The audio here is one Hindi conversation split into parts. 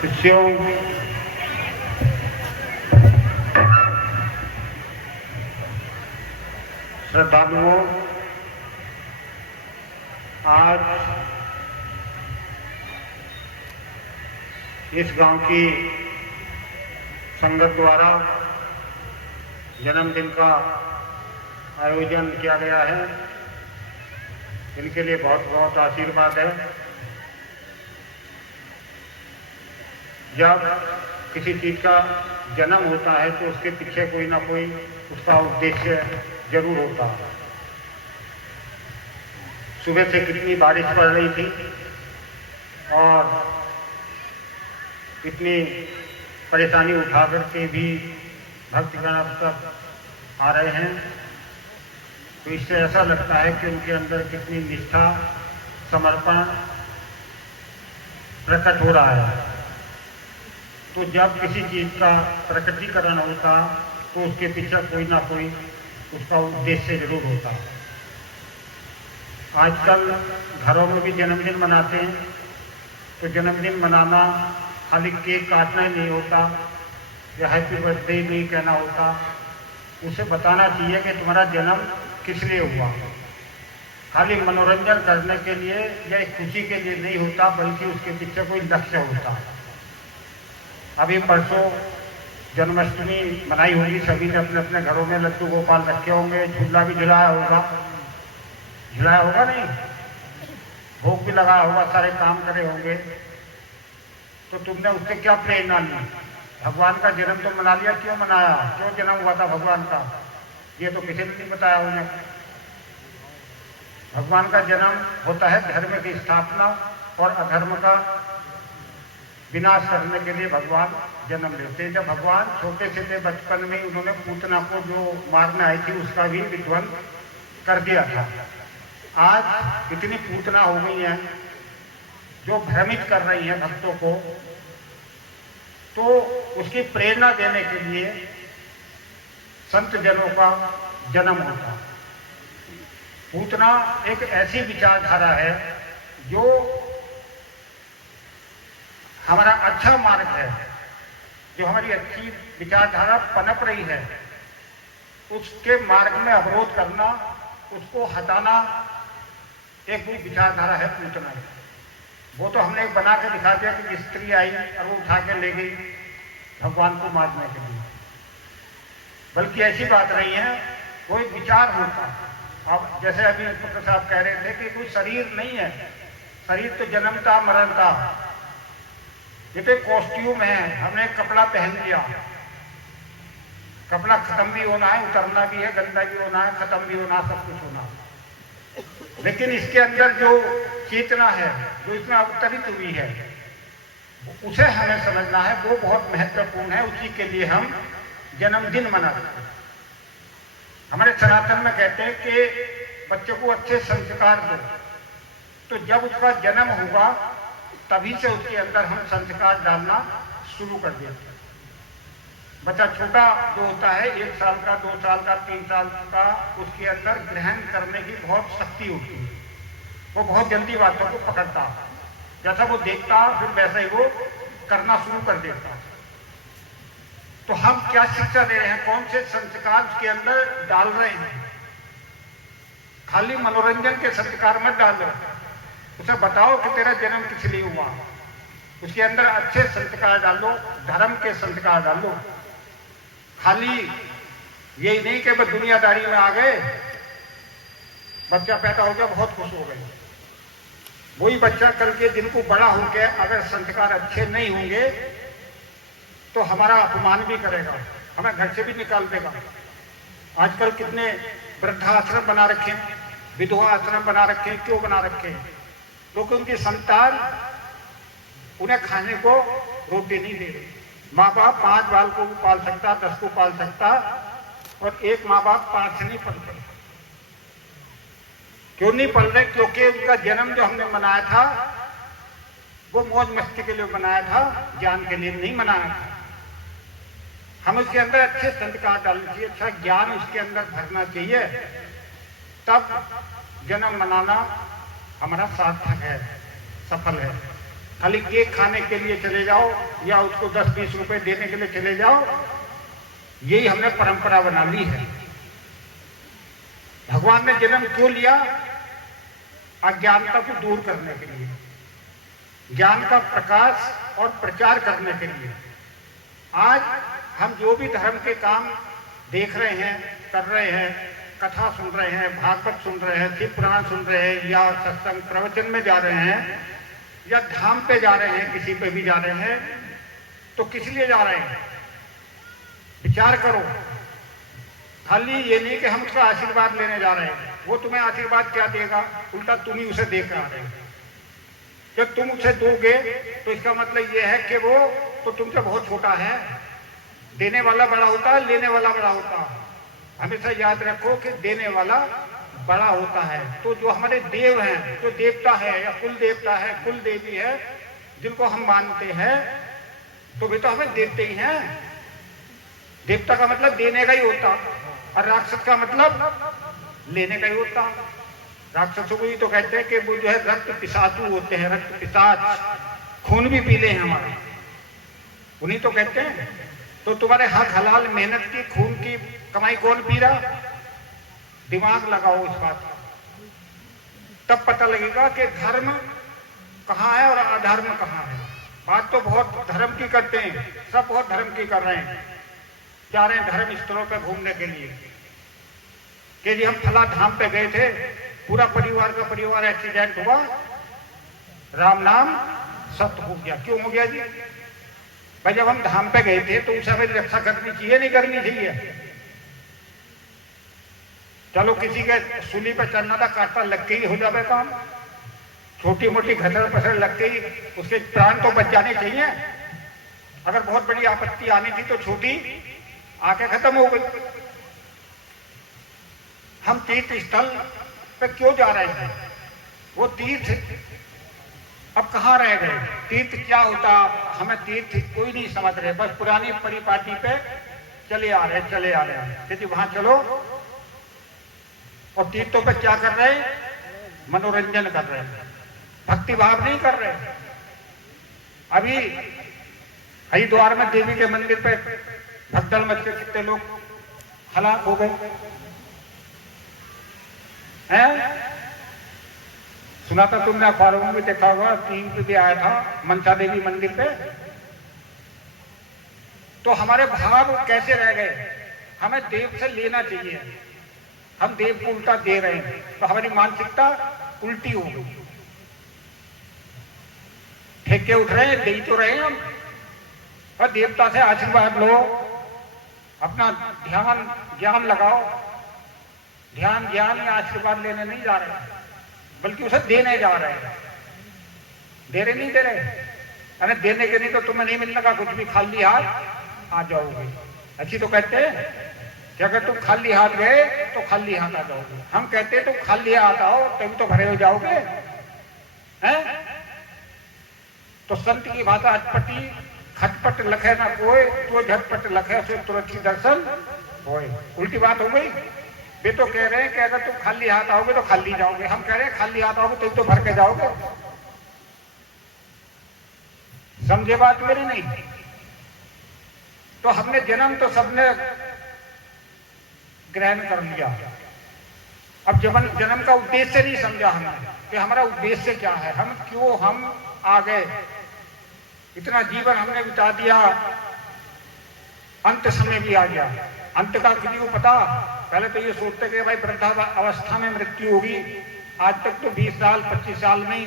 शिष्यों, श्रद्धालुओं, आज इस गांव की संगत द्वारा जन्मदिन का आयोजन किया गया है। इनके लिए बहुत बहुत आशीर्वाद है। जब किसी चीज का जन्म होता है तो उसके पीछे कोई ना कोई उसका उद्देश्य जरूर होता है। सुबह से कितनी बारिश पड़ रही थी और इतनी परेशानी उठा करके भी भक्तगण अब तक आ रहे हैं, तो इससे ऐसा लगता है कि उनके अंदर कितनी निष्ठा, समर्पण प्रकट हो रहा है। तो जब किसी चीज का प्रकटीकरण होता तो उसके पीछे कोई ना कोई उसका उद्देश्य जरूर होता। आजकल घरों में भी जन्मदिन मनाते हैं, तो जन्मदिन मनाना खाली केक काटना ही नहीं होता या हैप्पी बर्थडे नहीं कहना होता। उसे बताना चाहिए कि तुम्हारा जन्म किस लिए हुआ। खाली मनोरंजन करने के लिए या खुशी के लिए नहीं होता, बल्कि उसके पीछे कोई लक्ष्य होता। अभी परसों जन्माष्टमी मनाई होगी, सभी ने अपने अपने घरों में लड्डू गोपाल रखे होंगे, झूला भी झुलाया होगा नहीं, भोग भी लगाया होगा, सारे काम करे होंगे। तो तुमने उससे क्या प्रेरणा ली? भगवान का जन्म तो मना लिया, क्यों मनाया, क्यों जन्म हुआ था भगवान का, ये तो किसी ने नहीं बताया उन्हें। भगवान का जन्म होता है धर्म की स्थापना और अधर्म का विनाश करने के लिए भगवान जन्म लेते हैं। जब भगवान छोटे से थे, बचपन में उन्होंने पूतना को जो मारने आई थी उसका भी विध्वंस कर दिया था। आज इतनी पूतना हो गई हैं जो भ्रमित कर रही हैं भक्तों को, तो उसकी प्रेरणा देने के लिए संत जनों का जन्म होता। पूतना एक ऐसी विचारधारा है जो हमारा अच्छा मार्ग है, जो हमारी अच्छी विचारधारा पनप रही है, उसके मार्ग में अवरोध करना, उसको हटाना एक भी विचारधारा है पूतना। वो तो हमने बना के दिखा दिया कि स्त्री आई और वो उठा के ले गई भगवान को मारने के लिए, बल्कि ऐसी बात नहीं है, कोई विचार होता। अब जैसे अभी इंस्पेक्टर साहब कह रहे थे कि कोई शरीर नहीं है, शरीर तो जन्मता मरता, ये तो कॉस्ट्यूम है, हमने कपड़ा पहन लिया, कपड़ा खत्म भी होना है, उतरना भी है, गंदा भी होना है, खत्म भी होना, सब कुछ होना है। लेकिन इसके अंदर जो चेतना है, जो इसमें अवतरित हुई है, उसे हमें समझना है, वो बहुत महत्वपूर्ण है। उसी के लिए हम जन्मदिन मनाते हैं। हमारे सनातन में कहते हैं कि बच्चे को अच्छे संस्कार दो, तो जब उसका जन्म होगा तभी से उसके अंदर हम संस्कार डालना शुरू कर देते हैं। बच्चा छोटा जो होता है, 1 साल का, 2 साल का, 3 साल का, उसके अंदर ग्रहण करने की बहुत शक्ति होती है। वो बहुत जल्दी बातों को पकड़ता है, जैसा वो देखता फिर वैसे ही वो करना शुरू कर देता। तो हम क्या शिक्षा दे रहे हैं, कौन से संस्कार उसके अंदर डाल रहे हैं? खाली मनोरंजन के संस्कार मत डालो, उसे बताओ कि तेरा जन्म किस लिए हुआ। उसके अंदर अच्छे संस्कार डालो, धर्म के संस्कार डालो। खाली यही नहीं कि बस दुनियादारी में आ गए, बच्चा पैदा हो गया बहुत खुश हो गए। वही बच्चा कल के दिन को बड़ा होकर अगर संस्कार अच्छे नहीं होंगे तो हमारा अपमान भी करेगा, हमें घर से भी निकाल देगा। आजकल कितने वृद्धाश्रम बना रखे हैं, विधवा आश्रम बना रखे हैं, क्यों बना रखे हैं? क्योंकि उनकी संतान उन्हें खाने को रोटी नहीं दे रही। माँ बाप 5 बाल को पाल सकता, 10 को पाल सकता, और एक माँ बाप 5 नहीं पल सकता। क्यों नहीं पल रहे? क्योंकि उनका जन्म जो हमने मनाया था वो मौज मस्ती के लिए मनाया था, ज्ञान के लिए नहीं मनाया था। हम उसके अंदर अच्छे संस्कार डालना चाहिए, अच्छा ज्ञान उसके अंदर भरना चाहिए, तब जन्म मनाना हमारा सार्थक है, सफल है। खाली केक खाने के लिए चले जाओ या उसको 10-20 रुपए देने के लिए चले जाओ, यही हमने परंपरा बना ली है। भगवान ने जन्म क्यों लिया? अज्ञानता को दूर करने के लिए, ज्ञान का प्रकाश और प्रचार करने के लिए। आज हम जो भी धर्म के काम देख रहे हैं, कर रहे हैं, कथा सुन रहे हैं, भागवत सुन रहे हैं, शिव पुराण सुन रहे हैं, या सत्संग प्रवचन में जा रहे हैं, या धाम पे जा रहे हैं, किसी पे भी जा रहे हैं, तो किस लिए जा रहे हैं? विचार करो। खाली ये नहीं कि हम उसका आशीर्वाद लेने जा रहे हैं। वो तुम्हें आशीर्वाद क्या देगा? उल्टा तुम ही उसे देकर आ रहे हो। जब तुम उसे दोगे तो इसका मतलब ये है कि वो तो तुमसे बहुत छोटा है। देने वाला बड़ा होता है, लेने वाला बड़ा होता है। हमेशा याद रखो कि देने वाला बड़ा होता है। तो जो हमारे देव हैं, जो देवता है या कुल देवता है, कुल देवी है, जिनको हम मानते हैं, तो वे तो हमें देते ही हैं। देवता का मतलब देने का ही होता, और राक्षस का मतलब लेने का ही होता। राक्षसों को ही तो कहते हैं कि वो जो है रक्त पिशाचु होते हैं, रक्त पिशाच, खून भी पीले हैं हमारा, उन्हीं तो कहते हैं। तो तुम्हारे हक हलाल मेहनत की खून की कमाई कौन पी रहा? दिमाग लगाओ इस बात का, तब पता लगेगा कि धर्म कहाँ है और अधर्म कहाँ है। बात तो बहुत धर्म की करते हैं, सब बहुत धर्म की कर रहे हैं, जा रहे हैं धर्म स्थलों पर घूमने के लिए कि जी हम फला धाम पे गए थे, पूरा परिवार का परिवार एक्सीडेंट हुआ, राम नाम सत्य हो गया। क्यों हो गया जी? भाई जब हम धाम पे गए थे तो उस समय रक्षा करनी चाहिए, नहीं करनी चाहिए? चलो किसी के सूली पे चलना था, कांटा लग के ही हो जाए काम, छोटी मोटी घसर पसर लग के ही उसके प्राण तो बच जाने चाहिए। अगर बहुत बड़ी आपत्ति आनी थी तो छोटी आके खत्म हो गई। हम तीर्थ स्थल पे क्यों जा रहे हैं? वो तीर्थ अब कहाँ रह गए? तीर्थ क्या होता? हमें तीर्थ कोई नहीं समझ रहे, बस पुरानी परिपाटी पे चले आ रहे हैं। यदि वहां चलो और तीर्थों पे क्या कर रहे हैं? मनोरंजन कर रहे हैं, भक्ति भाव नहीं कर रहे। अभी हरिद्वार में देवी के मंदिर पे भगदड़ मच के कितने लोग हलाक हो गए हैं? सुना था तुमने, अखबारों में भी देखा होगा, टीवी भी आया था मनसा देवी मंदिर पे। तो हमारे भाव कैसे रह गए? हमें देव से लेना चाहिए, हम देव को उल्टा दे रहे हैं, तो हमारी मानसिकता उल्टी हो गई। ठेके उठ रहे हैं, दे ही तो रहे हैं हम, और देवता से आशीर्वाद लो, अपना ध्यान ज्ञान लगाओ। ध्यान ज्ञान या आशीर्वाद लेने नहीं जा रहे, बल्कि उसे देने जा रहे हैं। दे रहे नहीं दे रहे, अरे देने के नहीं तो तुम्हें नहीं मिलने का कुछ भी, खाली हाथ आ जाओगे। अच्छी तो कहते हैं कि अगर तुम खाली हाथ गए तो खाली हाथ आ जाओगे। हम कहते हैं तुम खाली हाथ आओ तभी तो भरे हो जाओगे, हैं? तो संत की भाषा अटपटी, खटपट लखे ना कोई, तो झटपट लखे से तुरंत ही दर्शन होए। उल्टी बात हो गई। वे तो कह रहे हैं कि अगर तुम खाली हाथ आओगे तो खाली जाओगे, हम कह रहे हैं खाली हाथ आओगे तभी तो भर के जाओगे। समझे बात मेरी? नहीं। तो हमने जन्म तो सबने ग्रहण कर लिया, अब जन्म का उद्देश्य नहीं समझा हमने कि हमारा उद्देश्य क्या है, हम क्यों हम आ गए। इतना जीवन हमने बिता दिया, अंत समय भी आ गया। अंत का किसी को पता? पहले तो ये सोचते कि भाई वृद्धावस्था में मृत्यु होगी, आज तक तो 20 साल 25 साल में ही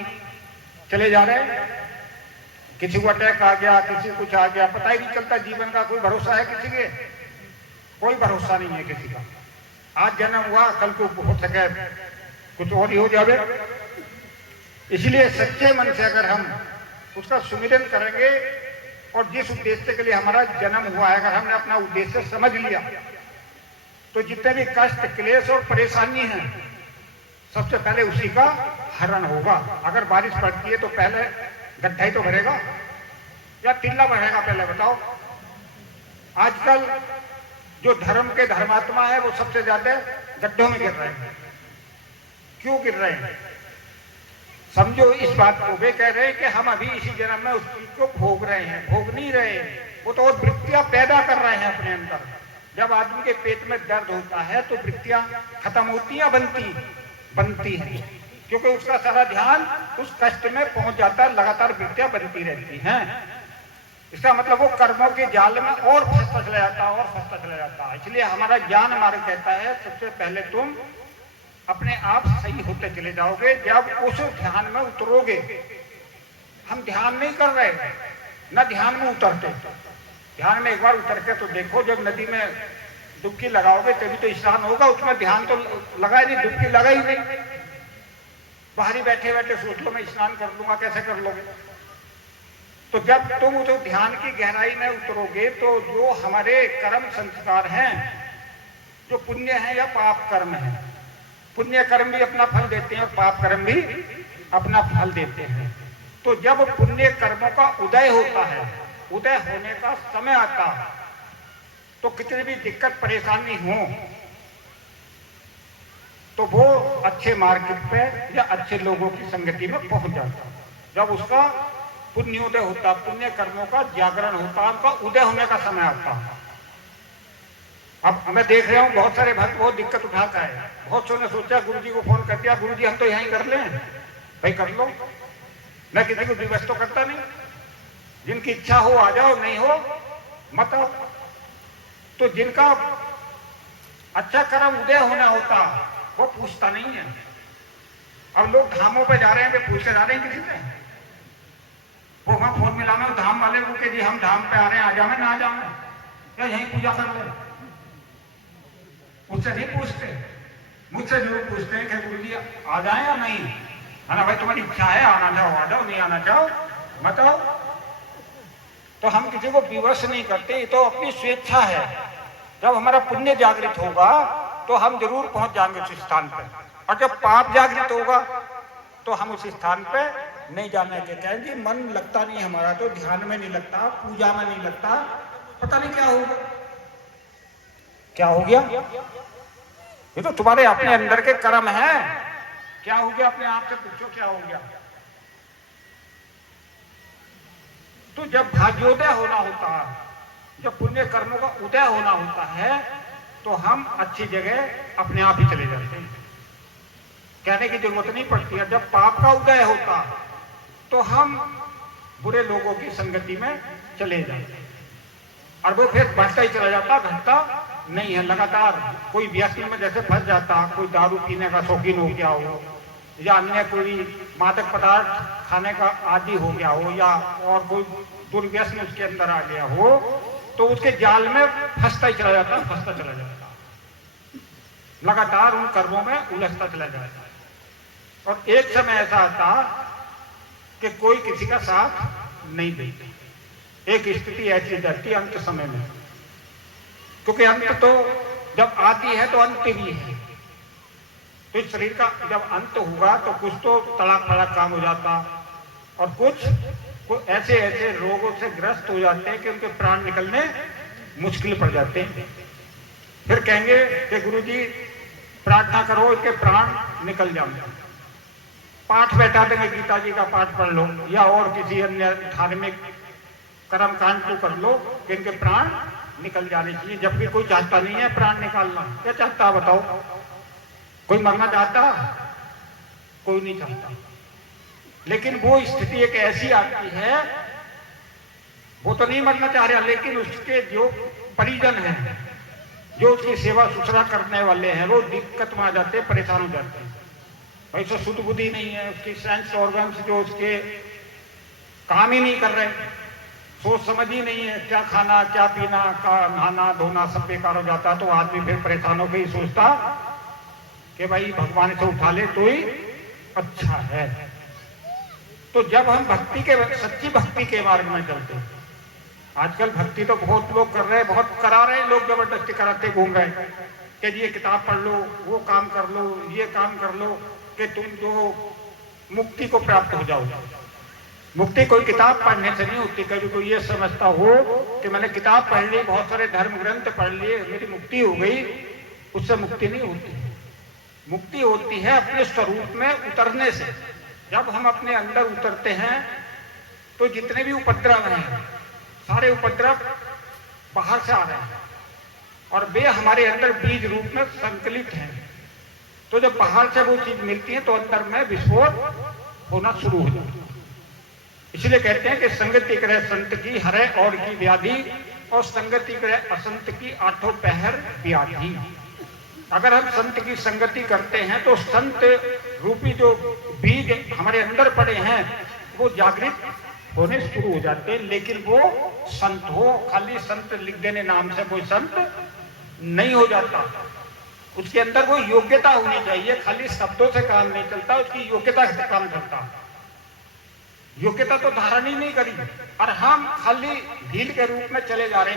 चले जा रहे हैं। किसी को अटैक आ गया, किसी को कुछ आ गया, पता ही नहीं चलता। जीवन का कोई भरोसा है किसी के? कोई भरोसा नहीं है किसी का। आज जन्म हुआ, कल को हो सके कुछ और ही हो जावे। इसलिए सच्चे मन से अगर हम उसका सुमिरन करेंगे और जिस उद्देश्य के लिए हमारा जन्म हुआ है, अगर हमने अपना उद्देश्य समझ लिया, तो जितने भी कष्ट क्लेश और परेशानी है, सबसे पहले उसी का हरण होगा। अगर बारिश पड़ती है तो पहले गड्ढा ही तो भरेगा या टिल्ला भरेगा? पहले बताओ। आजकल जो धर्म के धर्मात्मा है वो सबसे ज्यादा गड्ढों में गिर रहे हैं। क्यों गिर रहे हैं? समझो इस बात को। वे कह रहे हैं कि हम अभी इसी जन्म में उस चीज को भोग रहे हैं, भोग नहीं रहे, वो तो और वृत्तियां पैदा कर रहे हैं अपने अंदर। जब आदमी के पेट में दर्द होता है तो वृत्तियां खत्म होती हैं, बनती हैं, क्योंकि उसका सारा ध्यान उस कष्ट में पहुंच जाता है, लगातार वृत्तियां बनती रहती हैं। इसका मतलब वो कर्मों के जाल में और फंसता चला जाता है, और फंसता चला जाता है। इसलिए हमारा ज्ञान मार्ग कहता है सबसे पहले तुम अपने आप सही होते चले जाओगे जब उस ध्यान में उतरोगे। हम ध्यान नहीं कर रहे, न ध्यान में उतरते। ध्यान में एक बार उतर के तो देखो, जब नदी में डुबकी लगाओगे तभी तो स्नान होगा, उसमें ध्यान तो लगा ही नहीं, डुबकी लगा ही नहीं। बाहरी बैठे बैठे सोच लो मैं स्नान कर लूंगा, कैसे कर लोगे? तो जब तुम उस ध्यान की गहराई में उतरोगे तो जो हमारे कर्म संस्कार हैं, जो पुण्य है या पाप कर्म है, पुण्य कर्म भी अपना फल देते हैं और पाप कर्म भी अपना फल देते हैं। तो जब पुण्य कर्मों का उदय होता है, उदय होने का समय आता, तो कितनी भी दिक्कत परेशानी हो तो वो अच्छे मार्ग पे या अच्छे लोगों की संगति में पहुंच जाता। जब उसका पुण्योदय होता, पुण्य कर्मों का जागरण होता, उनका उदय होने का समय आता। अब मैं देख रहा हूं बहुत सारे भक्त बहुत दिक्कत उठाता है। बहुत सो ने सोचा गुरुजी को फोन कर दिया, गुरुजी हम तो यहीं कर लें। भाई कर लो, मैं किसी को दिवस तो करता नहीं। जिनकी इच्छा हो आ जाओ, नहीं हो मत आओ। तो जिनका अच्छा कर्म उदय होना होता वो पूछता नहीं है। अब लोग धामों पे जा रहे हैं, वे पूछ के जा रहे हैं किसी से? वो वहां फोन मिलाना धाम वाले को कि जी हम धाम पे आ रहे हैं, आ जाए ना आ जाए, या यहीं पूजा कर लो। मुझसे नहीं पूछते, मुझसे जरूर पूछते हैं कि गुरुजी आ जाए या नहीं। है ना भाई, तुम्हारी इच्छा है आना चाहो आ जाओ, नहीं आना चाहो मत आओ। तो हम किसी को विवश नहीं करते, ये तो अपनी स्वेच्छा है। जब हमारा पुण्य जागृत होगा तो हम जरूर पहुंच जाएंगे उस स्थान पर, और जब पाप जागृत होगा तो हम उस स्थान पे नहीं जाने के। कहेंगे मन लगता नहीं हमारा, तो ध्यान में नहीं लगता, पूजा में नहीं लगता, पता नहीं क्या होगा। क्या हो गया? ये तो तुम्हारे अपने अंदर के कर्म है। क्या हो गया? अपने आप से पूछो क्या हो गया। तो जब भाग्योदय होना होता है, जब पुण्य कर्मों का उदय होना होता है, तो हम अच्छी जगह अपने आप ही चले जाते हैं, कहने की जरूरत नहीं पड़ती है। जब पाप का उदय होता तो हम बुरे लोगों की संगति में चले जाते हैं, और वो फिर बढ़ता ही चला जाता, घटता नहीं है। लगातार कोई व्यसन में जैसे फंस जाता, कोई दारू पीने का शौकीन हो गया हो, या अन्य कोई मादक पदार्थ खाने का आदी हो गया हो, या और कोई दुर्व्यसन उसके अंदर आ गया हो, तो उसके जाल में फंसता ही चला जाता, फंसता चला जाता, लगातार उन कर्मों में उलझता चला जाता। और एक समय ऐसा आता कि कोई किसी का साथ नहीं देता। एक स्थिति ऐसी जाती अंत समय में, क्योंकि अंत तो जब आती है तो अंत भी है। तो इस शरीर का जब अंत होगा तो कुछ तो तड़ाक फड़ाक काम हो जाता, और कुछ ऐसे ऐसे रोगों से ग्रस्त हो जाते हैं कि उनके प्राण निकलने मुश्किल पड़ जाते हैं। फिर कहेंगे कि गुरुजी प्रार्थना करो इसके प्राण निकल जाएंगे, पाठ बैठा देंगे, गीता जी का पाठ पढ़ लो, या और किसी अन्य धार्मिक कर्म कांड को कर लो कि इनके प्राण निकल जाने चाहिए। जबकि कोई चाहता नहीं है प्राण निकालना। क्या चाहता है बताओ? कोई मरना चाहता? कोई नहीं चाहता। लेकिन वो स्थिति एक ऐसी आती है, वो तो नहीं मरना चाह रहा, लेकिन उसके जो परिजन हैं, जो उसकी सेवा सुसरा करने वाले हैं, वो दिक्कत में आ जाते हैं, परेशान हो जाते हैं। भाई तो शुद्ध बुद्धि नहीं है, उसकी सेंस ऑर्गन्स जो उसके काम ही नहीं कर रहे, सोच समझ ही नहीं है, क्या खाना क्या पीना, का नहाना धोना सब बेकार हो जाता। तो आदमी फिर परेशान होकर ही सोचता कि भाई भगवान से उठा ले तो ही अच्छा है। तो जब हम भक्ति के सच्ची भक्ति के मार्ग में चलते हैं, आजकल भक्ति तो बहुत लोग कर रहे हैं, बहुत करा रहे हैं लोग, जबरदस्ती कराते घूम रहे हैं कि ये किताब पढ़ लो, वो काम कर लो, ये काम कर लो कि तुम जो मुक्ति को प्राप्त हो जाओ। मुक्ति कोई किताब पढ़ने से नहीं होती। कभी कोई ये समझता हो कि मैंने किताब पढ़ ली, बहुत सारे धर्म ग्रंथ पढ़ लिए, मेरी मुक्ति हो गई, उससे मुक्ति नहीं होती। मुक्ति होती है अपने स्वरूप में उतरने से। जब हम अपने अंदर उतरते हैं तो जितने भी उपद्रव हैं सारे उपद्रव बाहर से आ रहे हैं और वे हमारे अंदर बीज रूप में संकलित हैं। तो जब बाहर से वो चीज मिलती है तो अंदर में विस्फोट होना शुरू हो जाता है। इसलिए कहते हैं कि संगति करे संत की हरे और की व्याधि और संगति करे असंत की आठों पहर व्याधि। अगर हम संत की संगति करते हैं तो संत रूपी जो बीज हमारे अंदर पड़े हैं वो जागृत होने शुरू हो जाते हैं। लेकिन वो संत हो, खाली संत लिख देने नाम से कोई संत नहीं हो जाता। उसके अंदर वो योग्यता होनी चाहिए। खाली शब्दों से काम नहीं चलता, उसकी योग्यता से काम चलता। योग्यता तो धारण ही नहीं करी और हम खाली ढील के रूप में चले जा रहे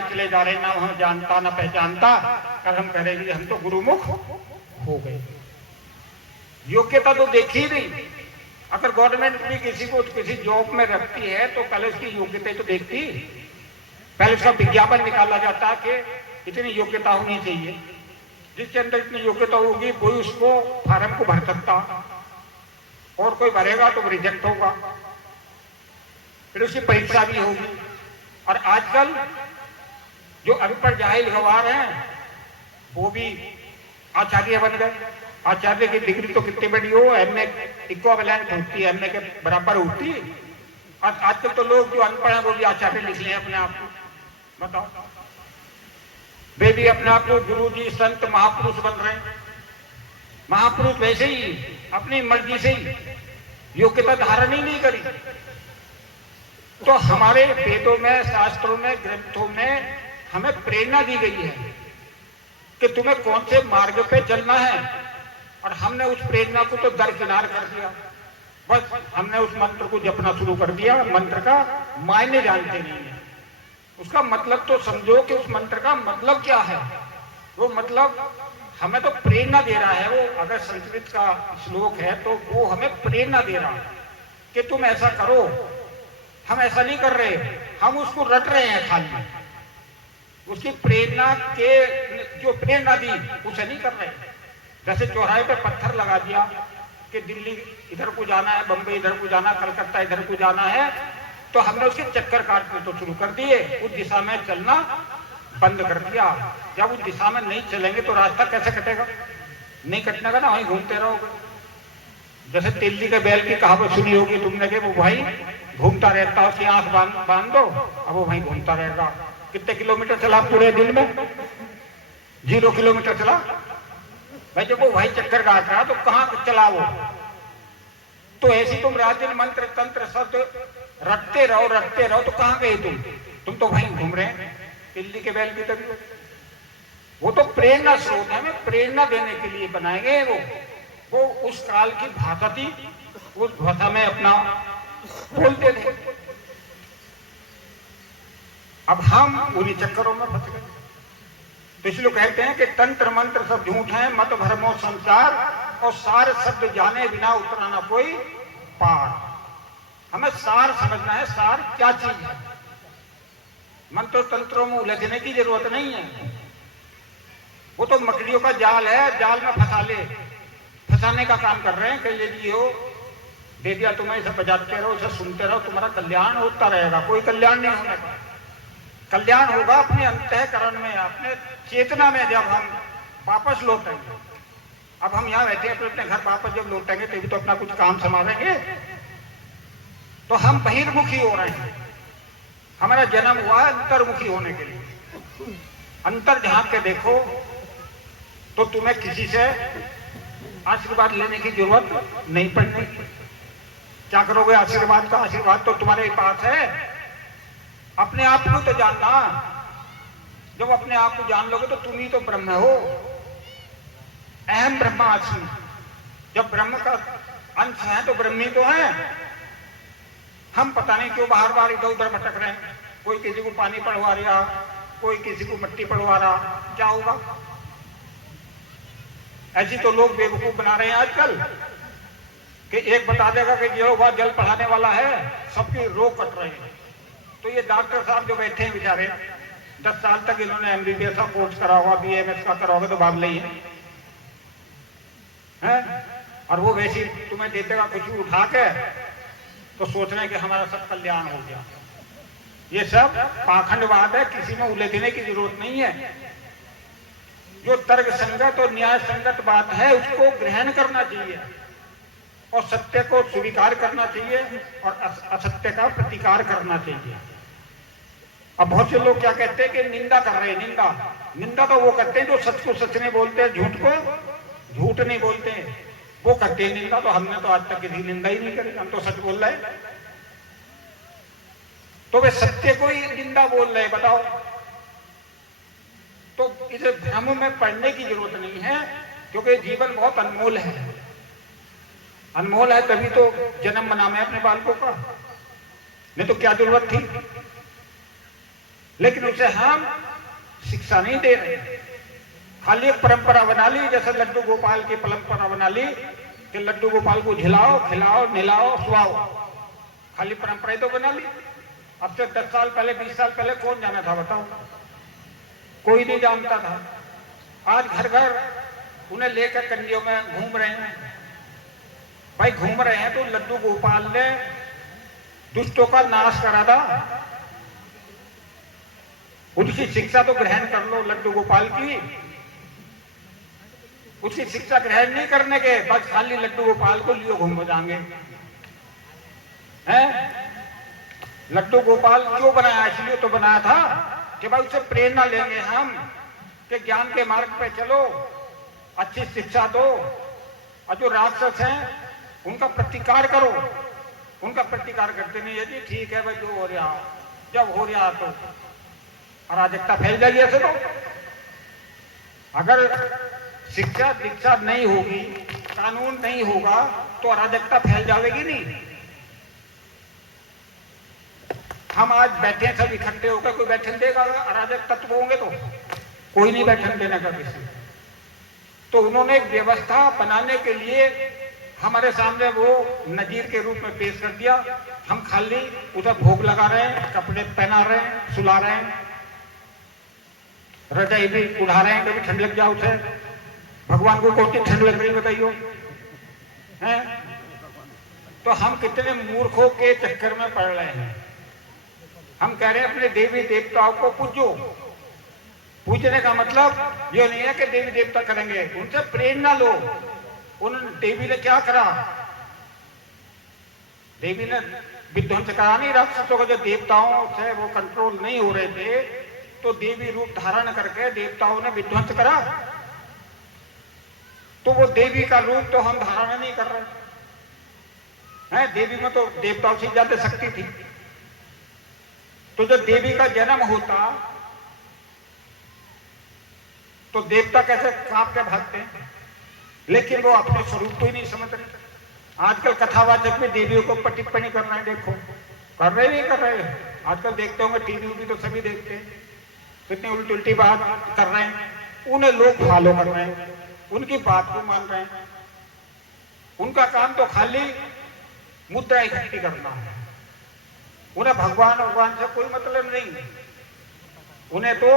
हैं, ना हम जानता ना पहचानता। और हम कह रहे हैं हम तो गुरुमुख हो गए। योग्यता तो देखी ही नहीं। अगर गवर्नमेंट भी किसी को किसी जॉब में रखती है तो पहले उसकी योग्यता तो देखती, पहले उसका विज्ञापन निकाला जाता कि इतनी योग्यता होनी चाहिए। जिसके अंदर इतनी योग्यता होगी वही उसको फार्म को भर सकता, और कोई भरेगा तो रिजेक्ट होगा, फिर उसकी परीक्षा भी होगी। और आजकल जो अनपढ़ जाहिल गवार हैं वो भी आचार्य बन गए। आचार्य की डिग्री तो कितनी बड़ी हो, एमए इक्विवेलेंट होती है, एमए के बराबर होती है। और आजकल तो लोग जो अनपढ़ हैं वो भी आचार्य लिख लें अपने आप को। बताओ, वे भी अपने आप को गुरु जी संत महापुरुष बन रहे हैं। महापुरुष वैसे ही अपनी मर्जी से ही योग्यता धारण ही नहीं करी। तो हमारे वेदों में, शास्त्रों में, ग्रंथों में हमें प्रेरणा दी गई है कि तुम्हें कौन से मार्ग पे चलना है, और हमने उस प्रेरणा को तो दरकिनार कर दिया। बस हमने उस मंत्र को जपना शुरू कर दिया। मंत्र का मायने जानते नहीं है, उसका मतलब तो समझो कि उस मंत्र का मतलब क्या है। वो मतलब हमें तो प्रेरणा दे रहा है। वो अगर संस्कृत का श्लोक है तो वो हमें प्रेरणा दे रहा है कि तुम ऐसा करो। हम ऐसा नहीं कर रहे, हम उसको रट रहे हैं खाली। उसकी प्रेरणा के जो प्रेरणा दी उसे नहीं कर रहे। जैसे चौराहे पे पत्थर लगा दिया कि दिल्ली इधर को जाना है, बंबई इधर को जाना, कलकत्ता इधर को जाना है, तो हमने उसके चक्कर काटने तो शुरू कर दिए, उस दिशा में चलना बंद कर दिया। जब उस दिशा में नहीं चलेंगे तो रास्ता कैसे कटेगा? नहीं कटने का ना, वहीं घूमते रहोगे। जैसे तिल्ली के बैल की कहावत सुनी होगी तुमने कि वो भाई घूमता रहता है, उसकी आंख बांध दो, अब वो वहीं घूमता रहेगा। कितने किलोमीटर चला पूरे दिन में? 0 किलोमीटर चला भाई। जब वो वही चक्कर काट रहा तो कहां चला वो? तो ऐसी तुम रात दिन मंत्र तंत्र शब्द रटते रहो तो कहां गए तुम तो वहीं घूम रहे हैं। दिल्ली के बैल की तभी वो तो प्रेरणा स्रोत है, हमें प्रेरणा देने के लिए बनाए गए। वो उस काल की भाषा थी, उस भाषा में अपना बोलते थे। अब हम उन्हीं चक्करों में फंस गए। तो इसलिए कहते हैं कि तंत्र मंत्र सब झूठ है, मत भरमो संसार, और सार शब्द जाने बिना उतराना कोई पार। हमें सार समझना है, सार क्या चीज है। मंत्र तंत्रों में उलझने की जरूरत नहीं है। वो तो मकड़ियों का जाल है, जाल में फंसाने का काम कर रहे हैं कि ये लियो दे दिया तुम्हें, इसे बजाते रहो, इसे सुनते रहो, तुम्हारा कल्याण होता रहेगा। कोई कल्याण नहीं होने का। कल्याण होगा अपने अंतःकरण में, अपने चेतना में, जब हम वापस लौटेंगे। अब हम यहाँ बैठे हैं, अपने घर वापस जब लौटेंगे तभी तो अपना कुछ काम संभालेंगे। तो हम बहिर्मुखी हो रहे हैं। हमारा जन्म हुआ है अंतर्मुखी होने के लिए। अंतर झांक के देखो तो तुम्हें किसी से आशीर्वाद लेने की जरूरत नहीं पड़नी। क्या करोगे आशीर्वाद का? आशीर्वाद तो तुम्हारे पास है। अपने आप को तो जानना। जब अपने आप को जान लोगे तो तुम ही तो ब्रह्म हो। अहम ब्रह्मास्मि। जब ब्रह्म का अंश है तो ब्रह्मी तो है। हम पता नहीं क्यों बार इधर उधर भटक रहे हैं। कोई किसी को पानी पड़वा रहा, कोई किसी को मिट्टी पड़वा रहा। क्या होगा? ऐसी तो लोग बेवकूफ बना रहे हैं आजकल कि एक बता देगा कि जो वह जल पढ़ाने वाला है, सबकी रोग कट रहे हैं। तो ये डॉक्टर साहब जो बैठे हैं बेचारे, 10 साल तक इन्होंने MBBS का कोर्स करा होगा, BMS का करा होगा, तो भाग नहीं है। और वो वैसे तुम्हें दे देगा कुछ भी उठा के, तो सोचना कि हमारा सब कल्याण हो गया। ये सब पाखंडवाद है, किसी में उलझने की जरूरत नहीं है। जो तर्क संगत और न्याय संगत बात है उसको ग्रहण करना चाहिए और सत्य को स्वीकार करना चाहिए और असत्य का प्रतिकार करना चाहिए। अब बहुत से लोग क्या कहते हैं कि निंदा कर रहे हैं। निंदा तो वो करते हैं जो सच को सच नहीं बोलते, झूठ को झूठ नहीं बोलते हैं, वो करते हैं निंदा। तो हमने तो आज तक किसी निंदा ही नहीं करी, हम तो सच बोल रहे हैं। तो वे सत्य को ही निंदा बोल रहे हैं, बताओ। तो इसे भ्रम में पड़ने की जरूरत नहीं है, क्योंकि जीवन बहुत अनमोल है। अनमोल है तभी तो जन्म मनावे अपने बालकों का, नहीं तो क्या जरूरत थी। लेकिन उसे हम शिक्षा नहीं दे रहे, खाली एक परंपरा बना ली, जैसे लड्डू गोपाल की परंपरा बना ली कि लड्डू गोपाल को झिलाओ, खिलाओ, निलाओ, सुलाओ, खाली परंपरा ही तो बना ली। अब से 10 साल पहले, 20 साल पहले कौन जाना था, बताओ? कोई नहीं जानता था। आज घर घर उन्हें लेकर कंडियों में घूम रहे हैं। भाई घूम रहे हैं तो लड्डू गोपाल ने दुष्टों का नाश करा था, उसकी शिक्षा तो ग्रहण कर लो लड्डू गोपाल की। उसकी शिक्षा ग्रहण नहीं करने के बस खाली लड्डू गोपाल को लियो घूम जाएंगे हैं। लड्डू गोपाल क्यों बनाया? इसलिए तो बनाया था कि भाई उससे प्रेरणा लेंगे हम कि ज्ञान के मार्ग पे चलो, अच्छी शिक्षा दो, और जो राक्षस हैं उनका प्रतिकार करो। उनका प्रतिकार करते नहीं है जी, ठीक है भाई जो हो रहा, जब हो रहा तो अराजकता फैल जाएगी। ऐसे तो अगर शिक्षा दीक्षा नहीं होगी, कानून नहीं होगा, तो अराजकता फैल जाएगी नहीं। हम आज बैठे सब इकट्ठे होकर, कोई बैठन देगा? अराजक तत्व होंगे तो कोई नहीं बैठन देने का किसी। तो उन्होंने एक व्यवस्था बनाने के लिए हमारे सामने वो नजीर के रूप में पेश कर दिया। हम खाली उधर भोग लगा रहे हैं, कपड़े पहना रहे हैं, सुला रहे हैं, रजाई भी उड़ा रहे हैं, कभी ठंड लग जाओ उसे। भगवान को कौन सी ठंड लग रही बताइयो हैं? तो हम कितने मूर्खों के चक्कर में पड़ रहे हैं। हम कह रहे हैं अपने देवी देवताओं को पूजो। पूजने का मतलब ये नहीं है कि देवी देवता करेंगे, उनसे प्रेरणा लो। उन्होंने देवी ने क्या करा? देवी ने विध्वंस करा नहीं राक्षसों को। जो देवताओं से वो कंट्रोल नहीं हो रहे थे तो देवी रूप धारण करके देवताओं ने विध्वंस करा। तो वो देवी का रूप तो हम धारण नहीं कर रहे हैं। देवी में तो देवताओं से ज्यादा शक्ति थी। तो जब देवी का जन्म होता तो देवता कैसे कांप के भागते हैं, लेकिन वो अपने स्वरूप को ही नहीं समझ रहे। आजकल कथावाचक में देवियों को टिप्पणी कर रहे हैं, देखो कर रहे नहीं कर रहे। आजकल देखते होंगे टीवी भी तो सभी देखते हैं, कितनी उल्टी उल्टी बात कर रहे हैं। उन्हें लोग फॉलो कर रहे हैं, उनकी बात को मान रहे हैं। उनका काम तो खाली मुद्रा इकट्ठी करना है। उन्हें भगवान से कोई मतलब नहीं। उन्हें तो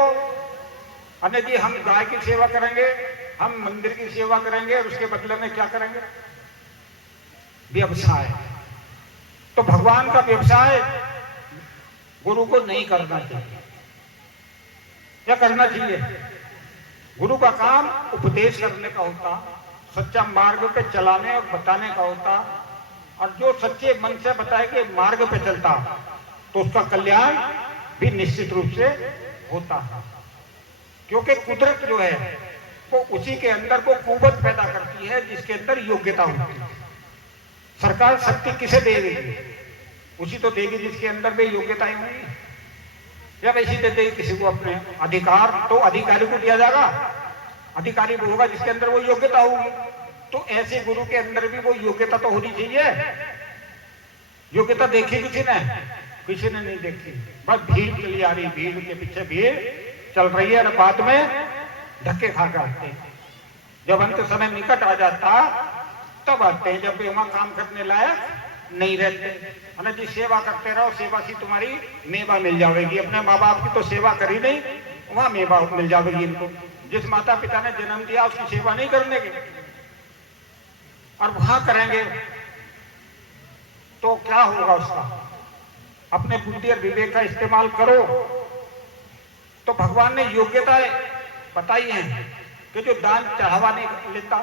अने जी हम गाय की सेवा करेंगे, हम मंदिर की सेवा करेंगे, और उसके बदले में क्या करेंगे? व्यवसाय। तो भगवान का व्यवसाय गुरु को नहीं करना चाहिए। क्या करना चाहिए? गुरु का काम उपदेश करने का होता, सच्चा मार्ग पे चलाने और बताने का होता। और जो सच्चे मन से बताए कि मार्ग पे चलता तो उसका कल्याण भी निश्चित रूप से होता है। क्योंकि कुदरत जो है वो उसी के अंदर को कुवत पैदा करती है जिसके अंदर योग्यता होती है। सरकार शक्ति किसे देगी? उसी तो देगी जिसके अंदर भी योग्यताएं होंगी। या वैसी दे देगी किसी को अपने अधिकार, तो अधिकारी को दिया जाएगा। अधिकारी वो होगा जिसके अंदर वो योग्यता होगी। तो ऐसे गुरु के अंदर भी वो योग्यता तो होनी चाहिए। योग्यता देखी किसी ने? किसी ने नहीं देखी। बस भीड़ चली आ रही, भीड़ के पीछे भीड़ चल रही है, और बाद में धक्के खा के आते हैं। जब अंत समय निकट आ जाता तब आते हैं, जब वहां काम करने लायक नहीं रहते। अरे जी सेवा करते रहो, सेवा से तुम्हारी मेवा मिल जाएगी। अपने माँ बाप की तो सेवा करी नहीं, वहां मेवा मिल जाएगी इनको। जिस माता पिता ने जन्म दिया उसकी सेवा नहीं करने के, और वहां करेंगे तो क्या होगा उसका? अपने बुद्धि और विवेक का इस्तेमाल करो। तो भगवान ने योग्यताएं बताई हैं कि जो दान चढ़ावा नहीं लेता,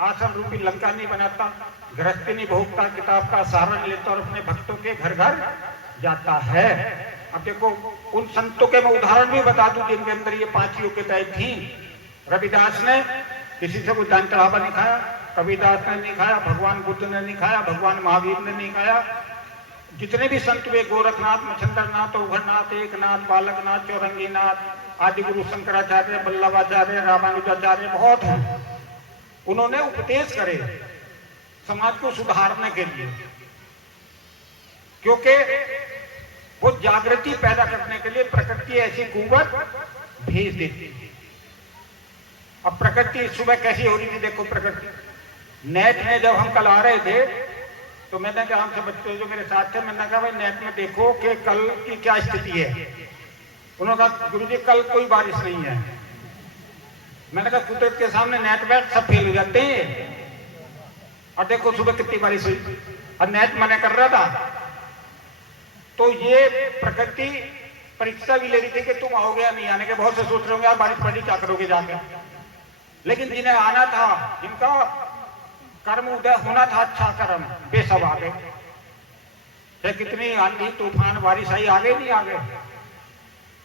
आसन रूपी लंका नहीं बनाता, गृहस्थी नहीं भोगता, किताब का सहारा नहीं लेता और अपने भक्तों के घर घर जाता है। अब देखो उन संतों के मैं उदाहरण भी बता दूं जिनके अंदर ये 5 योग्यताएं थी। रविदास ने किसी से कोई दान चढ़ावा नहीं खाया, कबीरदास ने नहीं खाया, भगवान बुद्ध ने नहीं खाया, भगवान महावीर ने नहीं खाया। जितने भी संत हुए, गोरखनाथ, मच्छंद्रनाथ, उघरनाथ, एकनाथ, बालकनाथ, चौरंगीनाथ, आदि गुरु शंकराचार्य, वल्लभाचार्य, रामानुजाचार्य बहुत हैं। उन्होंने उपदेश करे समाज को सुधारने के लिए, क्योंकि वो जागृति पैदा करने के लिए प्रकृति ऐसी कुवत भेज देती है। अब प्रकृति सुबह कैसी हो रही थी देखो, प्रकृति नेट में जब हम कल आ रहे थे तो मैंने कहा हमसे बच्चे जो मेरे साथ थे, मैंने कहा भाई नेट में देखो कि कल की क्या स्थिति है। उन्होंने कहा गुरुजी कल कोई बारिश नहीं है। मैंने कहा कुदरत के सामने नेट वेट सब फेल हो जाते हैं, और देखो सुबह कितनी बारिश हुई और नेट मना कर रहा था। तो ये प्रकृति परीक्षा भी ले रही थी कि तुम आओगे या नहीं आने के। बहुत से सोच रहे होंगे यार बारिश पड़ी क्या करोगे जाके, लेकिन जिन्हें आना था, जिनका कर्म उदय होना था अच्छा कर्म, वे सब आ गए। चाहे कितनी आंधी तूफान बारिश आई, आगे नहीं आ गए।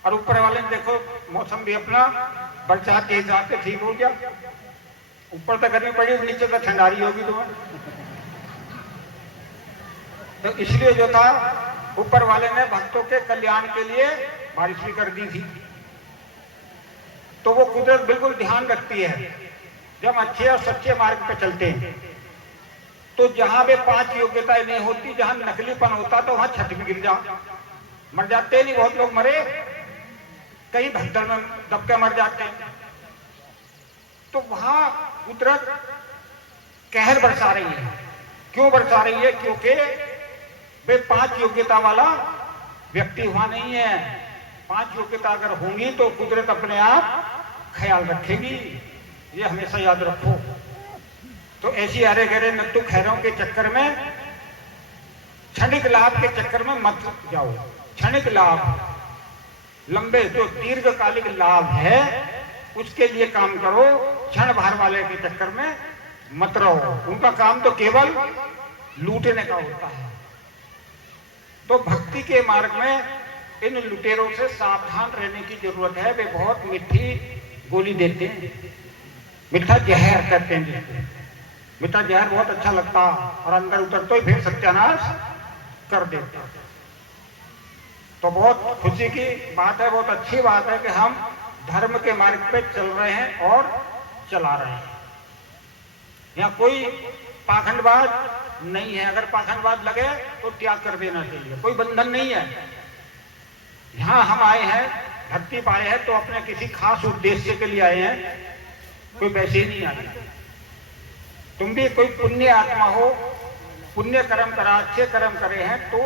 और ऊपर वाले ने देखो मौसम भी अपना बरसात के हिसाब से ठीक हो गया। ऊपर तक गर्मी पड़ी, नीचे तक ठंडारी होगी तुम्हें। तो इसलिए जो था ऊपर वाले ने भक्तों के कल्याण के लिए बारिश भी कर दी थी। तो वो कुदरत बिल्कुल ध्यान रखती है जब अच्छे और सच्चे मार्ग पे चलते हैं। तो जहां पे 5 योग्यताएं नहीं होती, जहां नकलीपन होता, तो वहां छत में गिर जा, मर जाते नहीं। बहुत लोग मरे, कहीं भगदड़ में दब के मर जाते हैं। तो वहां कुदरत कहर बरसा रही है। क्यों बरसा रही है? क्योंकि वे 5 योग्यता वाला व्यक्ति वहां नहीं है। 5 योग्यता अगर होंगी तो कुदरत अपने आप ख्याल रखेगी, ये हमेशा याद रखो। तो ऐसी अरे गहरे नत्तू खैरों के चक्कर में, क्षणिक लाभ के चक्कर में मत जाओ। क्षणिक लाभ, लंबे जो दीर्घकालिक लाभ है उसके लिए काम करो, क्षण भर वाले के चक्कर में मत रहो। उनका काम तो केवल लूटने का होता है। तो भक्ति के मार्ग में इन लुटेरों से सावधान रहने की जरूरत है। वे बहुत मीठी गोली देते हैं, मीठा जहर करते हैं जिसको। मीठा जहर बहुत अच्छा लगता और अंदर उतर तो ही फिर सत्यानाश कर देता। तो बहुत खुशी की बात है, बहुत अच्छी बात है कि हम धर्म के मार्ग पे चल रहे हैं और चला रहे हैं। यहाँ कोई पाखंडबाज नहीं है। अगर पाखंडबाज लगे तो त्याग कर देना चाहिए, कोई बंधन नहीं है। यहाँ हम आए हैं, धरती पर आए हैं तो अपने किसी खास उद्देश्य के लिए आए हैं, कोई वैसे ही नहीं आए। तुम भी कोई पुण्य आत्मा हो, पुण्य कर्म करा, अच्छे कर्म करे हैं तो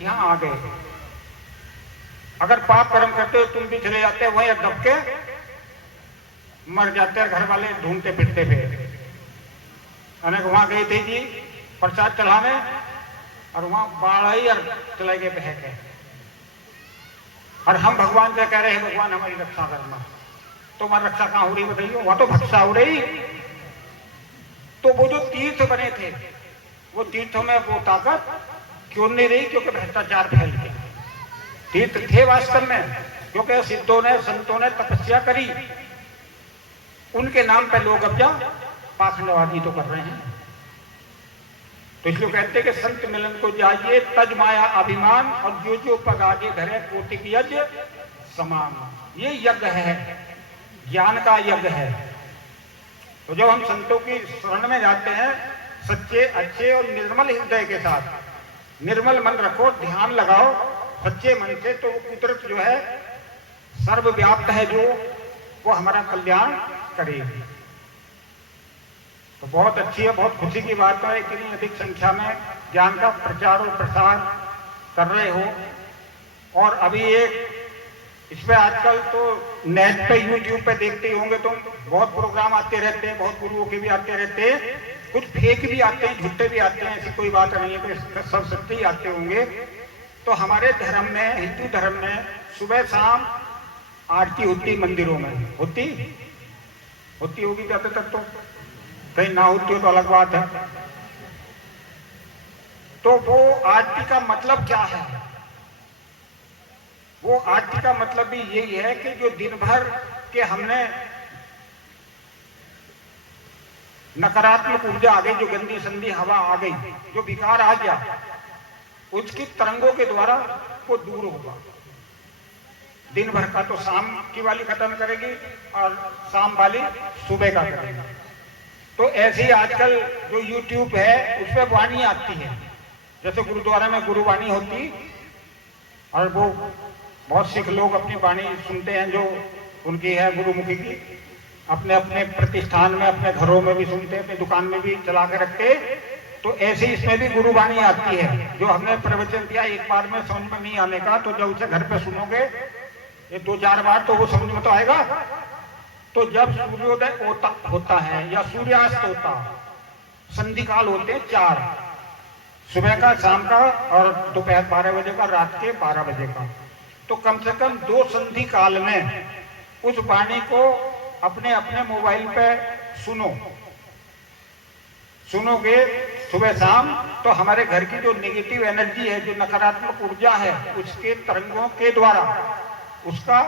यहाँ आ गए। अगर पाप कर्म करते हो तुम भी चले जाते हैं वहीं दब के मर जाते हैं, घर वाले ढूंढते फिरते थे। अनेक वहां गई थी जी प्रसाद चढ़ाने और वहां बाढ़ आई और चले गए बह के। और हम भगवान से कह रहे हैं भगवान हमारी रक्षा करना। तो वहां रक्षा कहां हो रही बताइए? वहां तो भक्षा हो रही। तो वो जो तीर्थ बने थे, वो तीर्थों में वो ताकत क्यों नहीं रही? क्योंकि भ्रष्टाचार फैल गया। तीर्थ थे वास्तव में, क्योंकि सिद्धों ने, संतों ने तपस्या करी, उनके नाम पे लोग अब जा पाखंडवादी तो कर रहे हैं। तो इसलिए कहते हैं कि संत मिलन को जाइए तज माया अभिमान, और जो जो पग आगे धरे कोटिक यज्ञ समान। ये यज्ञ है, ज्ञान का यज्ञ है। तो जब हम संतों की शरण में जाते हैं सच्चे, अच्छे और निर्मल हृदय के साथ, निर्मल मन रखो, ध्यान लगाओ सच्चे मन से, तो कुदरत जो है सर्वव्याप्त है, जो वो हमारा कल्याण करेगी। तो बहुत अच्छी है, बहुत खुशी की बात है। इतनी अधिक संख्या में ज्ञान का प्रचार और प्रसार कर रहे हो। और अभी एक इसमें आजकल तो नेट पे, यूट्यूब पे देखते ही होंगे तुम, बहुत प्रोग्राम आते रहते हैं, बहुत गुरुओं के भी आते रहते हैं। कुछ फेक भी आते हैं, झूठे भी आते हैं, ऐसी कोई बात नहीं है कि सब सत्य ही आते होंगे। तो हमारे धर्म में, हिंदू धर्म में सुबह शाम आरती होती मंदिरों में, होती होगी जाते तक, तो कहीं ना होती हो तो अलग बात है। तो वो आरती का मतलब क्या है? वो आरती का मतलब भी यही है कि जो दिन भर के हमने नकारात्मक ऊर्जा आ गई, जो गंदी संधी हवा आ गई, जो विकार आ गया, उसकी तरंगों के द्वारा वो दूर होगा। दिन भर का तो शाम की वाली खत्म करेगी और शाम वाली सुबह का करेगी। तो ऐसे ही आजकल जो YouTube है उस पर वाणी आती है, जैसे गुरुद्वारा में गुरुवाणी होती, और वो बहुत सिख लोग अपनी वाणी सुनते हैं जो उनकी है गुरुमुखी की, अपने अपने प्रतिष्ठान में, अपने घरों में भी सुनते हैं, अपनी दुकान में भी चला के रखते। तो ऐसे ही इसमें भी गुरुवाणी आती है, जो हमने प्रवचन दिया एक बार में समझ में नहीं आने का, तो जब उसे घर पे सुनोगे ये 2-4 बार तो वो समझ में तो आएगा। तो जब सूर्योदय होता है या सूर्यास्त होता, संधि काल होते हैं 4, सुबह का, शाम का और दोपहर 12 बजे का, रात के 12 बजे का। तो कम से कम 2 संधि काल में उस वाणी को अपने अपने मोबाइल पे सुनोगे सुबह शाम, तो हमारे घर की जो नेगेटिव एनर्जी है, जो नकारात्मक ऊर्जा है, उसके तरंगों के द्वारा उसका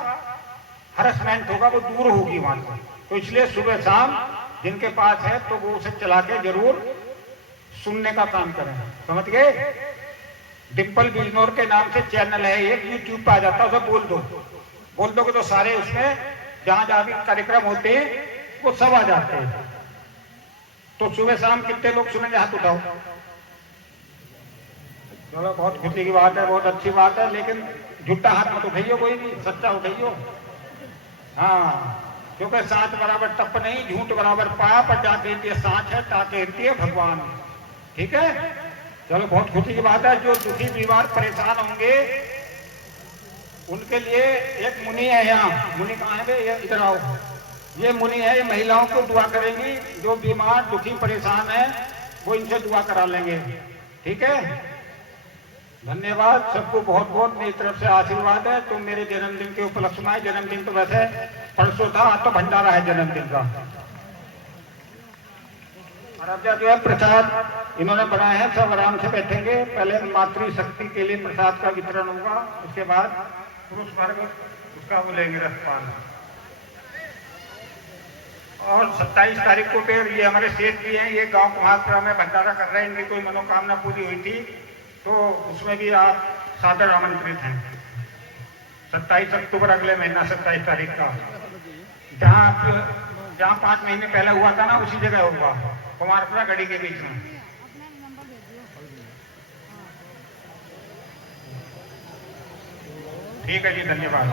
हरासमेंट होगा, वो दूर होगी वहां से। तो इसलिए सुबह शाम जिनके पास है तो वो उसे चला के जरूर सुनने का काम करें। समझ गए? डिम्पल बिजनौर के नाम से चैनल है एक, YouTube पे आ जाता है, उसे बोल दोगे तो सारे उसमें जहां जहां भी कार्यक्रम होते हैं वो सब आ जाते हैं। तो सुबह शाम कितने लोग सुनेंगे? हाथ उठाओ। चलो, बहुत खुशी की बात है, बहुत अच्छी बात है, लेकिन झूठा हाथ मत उठाइयो, कोई भी सच्चा उठाइयो। हाँ, क्योंकि सांच बराबर टप नहीं, झूठ बराबर पाप, और जा कहती है सांच है, ता कहती है भगवान। ठीक है, चलो, बहुत खुशी की बात है। जो दुखी बीमार परेशान होंगे उनके लिए एक मुनि है यहाँ। मुनि कहाँ है? ये इधर आओ। ये मुनि है, ये महिलाओं को दुआ करेंगी, जो बीमार दुखी परेशान है वो इनसे दुआ करा लेंगे। ठीक है, धन्यवाद सबको, बहुत बहुत मेरी तरफ से आशीर्वाद है। तो मेरे जन्मदिन के उपलक्ष्य में, जन्मदिन तो वैसे परसों था, आज तो भंडारा है जन्मदिन का। और अब जो है प्रसाद इन्होंने बनाए हैं, सब आराम से बैठेंगे। पहले मातृशक्ति के लिए प्रसाद का वितरण होगा, उसके बाद पुरुष वर्ग उसका वो लेंगे रसपान। और 27 तारीख को फिर ये हमारे सेठ भी हैं, ये गांव कुमारपुरा में भंडारा कर रहे हैं। इनकी कोई मनोकामना पूरी हुई थी तो उसमें भी आप सादर आमंत्रित हैं। 27 अक्टूबर अगले महीना 27 तारीख का, जहाँ 5 महीने पहले हुआ था ना, उसी जगह होगा, कुमारपुरा गढ़ी के बीच में। ठीक है जी, धन्यवाद।